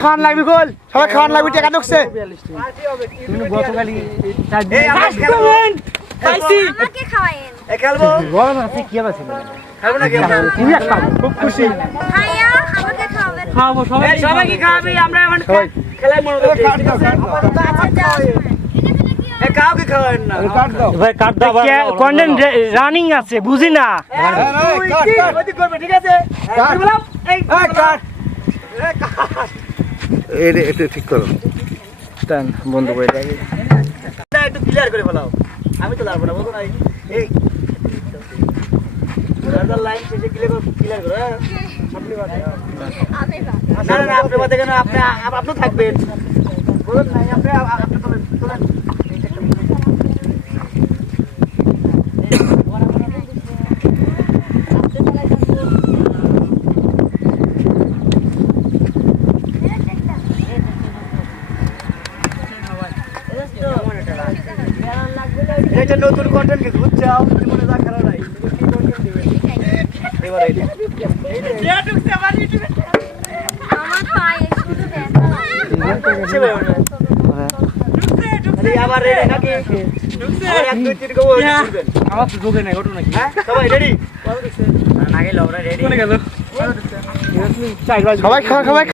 খাওয়ান লাগবে গোল সবাই খাওয়ান লাগবে টাকা ঢুকছে? আচ্ছা রানিং আছে বুঝি না ঠিক আছে কাট। এই কাট। এ এটা ঠিক করো বন্ধ করে দেয় এটা একটু ক্লিয়ার করে ফেলাও আমি তো পারব না বলতো না এই লাইন শেষে ক্লিয়ার করো হ্যাঁ? আমি না না না আপনি বাদে কেন আপনি আপ- আপনি থাকবেন বলুন নাই আপনি আপনি তোলেন তোলেন এটা নতুন কন্টেন্ট কিছু বুঝছ জীবনে যা করা নাই? এবার আবার রেডি নাকি? এক দুই তিন গো ঘটনা কি? হ্যাঁ সবাই রেডি না গেলে ওরা রেডি সবাই খাওয়া সবাই